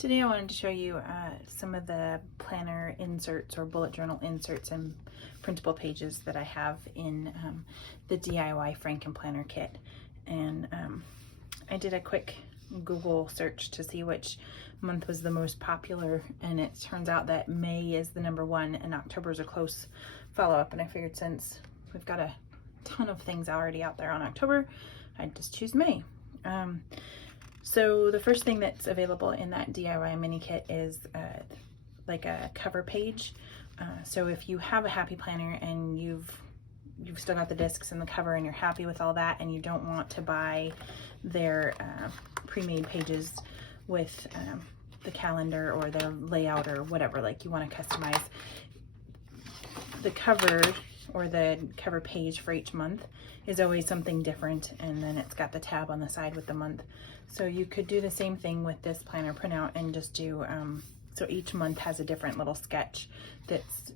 Today I wanted to show you some of the planner inserts or bullet journal inserts and printable pages that I have in the DIY frankenplanner kit. And I did a quick Google search to see which month was the most popular, and it turns out that May is the #1 and October is a close follow-up. And I figured since we've got a ton of things already out there on October, I'd just choose May. So the first thing that's available in that DIY mini kit is like a cover page. So if you have a happy planner and you've still got the discs and the cover and you're happy with all that, and you don't want to buy their pre-made pages with the calendar or their layout or whatever, like you want to customize the cover or the cover page for each month is always something different, and then it's got the tab on the side with the month. So you could do the same thing with this planner printout and just do, so each month has a different little sketch that's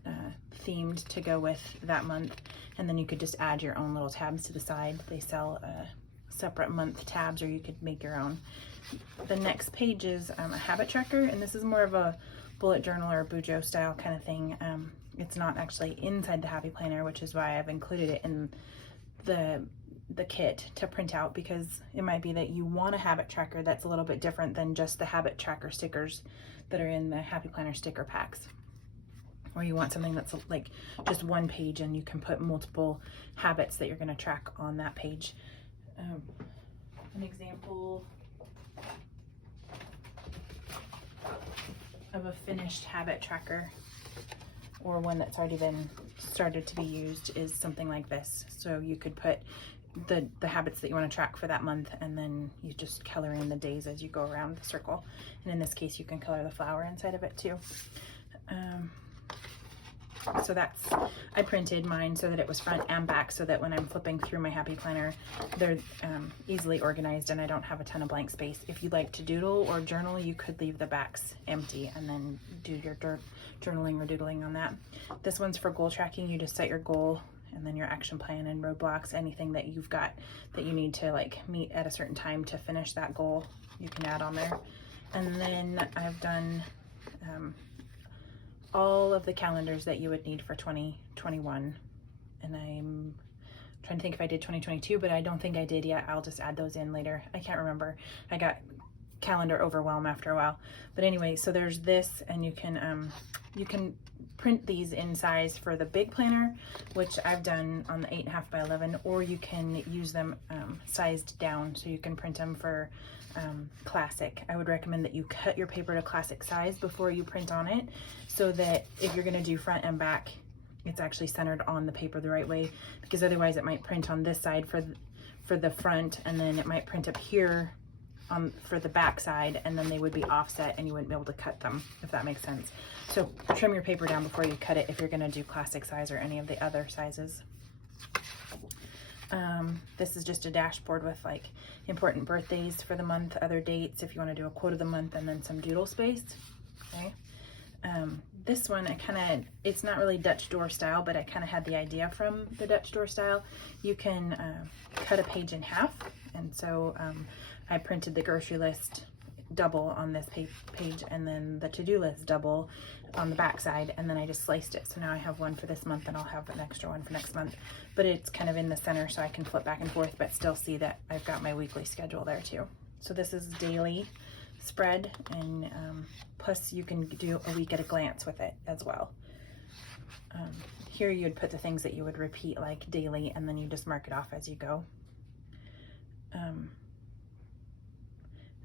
themed to go with that month, and then you could just add your own little tabs to the side. They sell separate month tabs, or you could make your own. The next page is a habit tracker, and this is more of a bullet journal or Bujo style kind of thing. It's not actually inside the Happy Planner, which is why I've included it in the kit to print out, because it might be that you want a habit tracker that's a little bit different than just the habit tracker stickers that are in the Happy Planner sticker packs. Or you want something that's like just one page and you can put multiple habits that you're going to track on that page. An example of a finished habit tracker, or one that's already been started to be used, is something like this. So you could put the habits that you want to track for that month, and then you just color in the days as you go around the circle. And in this case, you can color the flower inside of it too. So I printed mine so that it was front and back, so that when I'm flipping through my Happy Planner, they're easily organized and I don't have a ton of blank space. If you like to doodle or journal, you could leave the backs empty and then do your journaling or doodling on that. This one's for goal tracking. You just set your goal and then your action plan and roadblocks, anything that you've got that you need to like meet at a certain time to finish that goal, you can add on there. And then I've done all of the calendars that you would need for 2021, and I'm trying to think if I did 2022, but I don't think I did yet. I'll just add those in later. I can't remember. I got calendar overwhelm after a while. But anyway, so there's this, and you can print these in size for the big planner, which I've done on the 8.5 by 11, or you can use them sized down, so you can print them for classic. I would recommend that you cut your paper to classic size before you print on it, so that if you're going to do front and back, it's actually centered on the paper the right way, because otherwise it might print on this side for the front, and then it might print up here for the back side, and then they would be offset and you wouldn't be able to cut them, if that makes sense. So trim your paper down before you cut it if you're going to do classic size or any of the other sizes. This is just a dashboard with like important birthdays for the month, other dates, if you want to do a quote of the month, and then some doodle space. Okay. This one, it's not really Dutch door style, but I kind of had the idea from the Dutch door style. You can cut a page in half, and so I printed the grocery list double on this page, and then the to-do list double on the back side, and then I just sliced it. So now I have one for this month, and I'll have an extra one for next month, but it's kind of in the center so I can flip back and forth, but still see that I've got my weekly schedule there too. So this is daily spread, and plus you can do a week at a glance with it as well. Here you'd put the things that you would repeat like daily, and then you just mark it off as you go.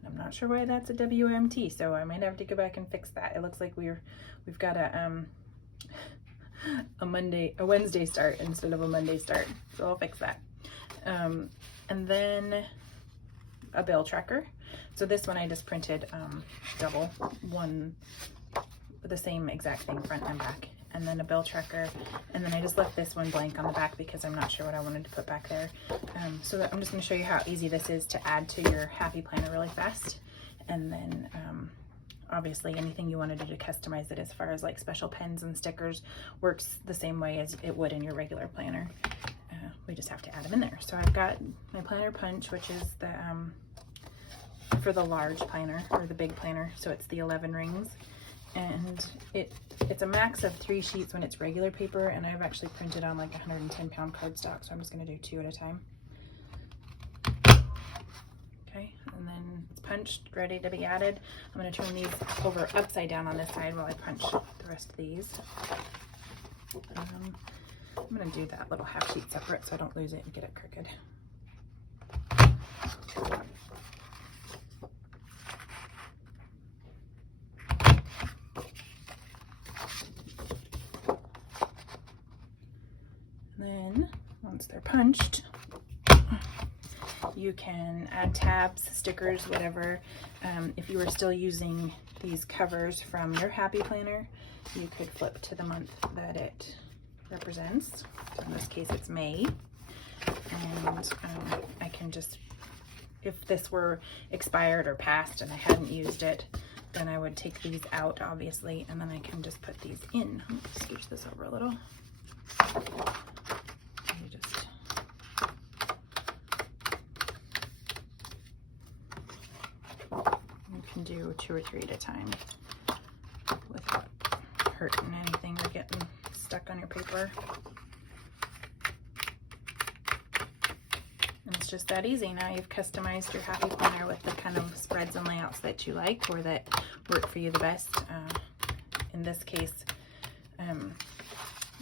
I'm not sure why that's a WMT, so I might have to go back and fix that. It looks like we've got a Wednesday start instead of a Monday start, so I'll fix that. And then a bill tracker. So this one I just printed double, one with the same exact thing front and back, and then a bill tracker, and then I just left this one blank on the back because I'm not sure what I wanted to put back there. So I'm just going to show you how easy this is to add to your Happy Planner really fast, and then obviously anything you want to do to customize it as far as like special pens and stickers works the same way as it would in your regular planner. We just have to add them in there. So I've got my planner punch, which is the for the large planner or the big planner. So it's the 11 rings, and it's a max of 3 sheets when it's regular paper, and I've actually printed on like 110-pound cardstock, so I'm just going to do 2 at a time. Okay, and then it's punched, ready to be added. I'm going to turn these over upside down on this side while I punch the rest of these. I'm going to do that little half sheet separate so I don't lose it and get it crooked. Then once they're punched, you can add tabs, stickers, whatever. If you were still using these covers from your Happy Planner, you could flip to the month that it represents. So in this case, it's May. And I can just, if this were expired or passed and I hadn't used it, then I would take these out, obviously, and then I can just put these in. I'm gonna switch this over a little. You can do 2 or 3 at a time without hurting anything or getting stuck on your paper. And it's just that easy. Now you've customized your Happy Planner with the kind of spreads and layouts that you like or that work for you the best. In this case,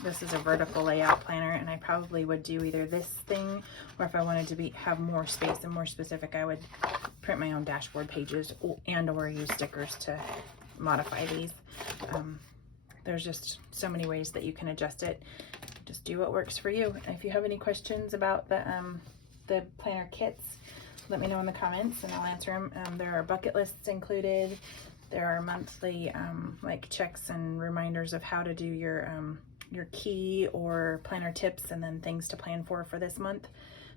this is a vertical layout planner, and I probably would do either this thing, or if I wanted to have more space and more specific, I would print my own dashboard pages and or use stickers to modify these. There's just so many ways that you can adjust it. Just do what works for you. If you have any questions about the planner kits, let me know in the comments and I'll answer them. There are bucket lists included. There are monthly like checks and reminders of how to do your key or planner tips, and then things to plan for this month.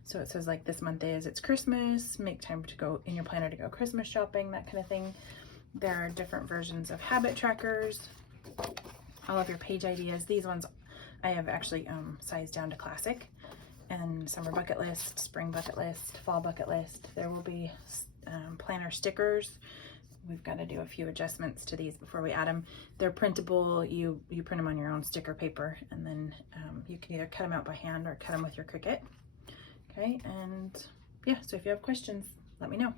So it says like this month is it's Christmas, make time to go in your planner to go Christmas shopping, that kind of thing. There are different versions of habit trackers, all of your page ideas. These ones I have actually sized down to classic. And summer bucket list, spring bucket list, fall bucket list. There will be planner stickers. We've got to do a few adjustments to these before we add them. They're printable. You print them on your own sticker paper, and then you can either cut them out by hand or cut them with your Cricut. Okay, and yeah, so if you have questions, let me know.